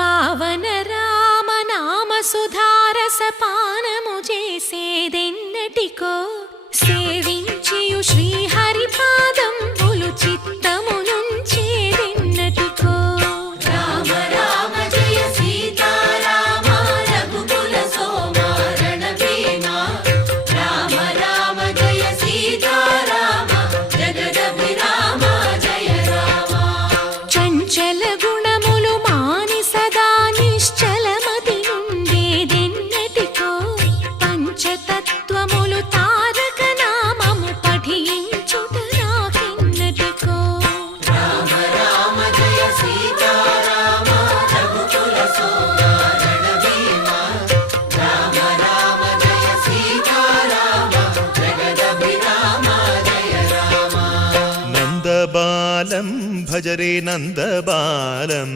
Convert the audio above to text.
పావన రామనామ సుధారసపానము చేసేదెన్నటికో సేవించియు శ్రీహరి పాదంబులు చిత్తమునుంచేదెన్నటికో రామ రామ జయ సీతారామ రఘుకుల సోమ రణభీమ రామ రామ జయ సీతారామ జగదభిరామ జయ రామ చంచల గుణములు మాని సదా నిశ్చలమతి నుండేదెన్నటికో పంచతత్వములు తారక నామము పఠించుట నాకెన్నటికో రామ రామ జయ సీతారామ రఘుకుల సోమ రణభీమ రామ రామ జయ సీతారామ జగదభిరామ జయ రామ నందబాలం భజరే నందబాలం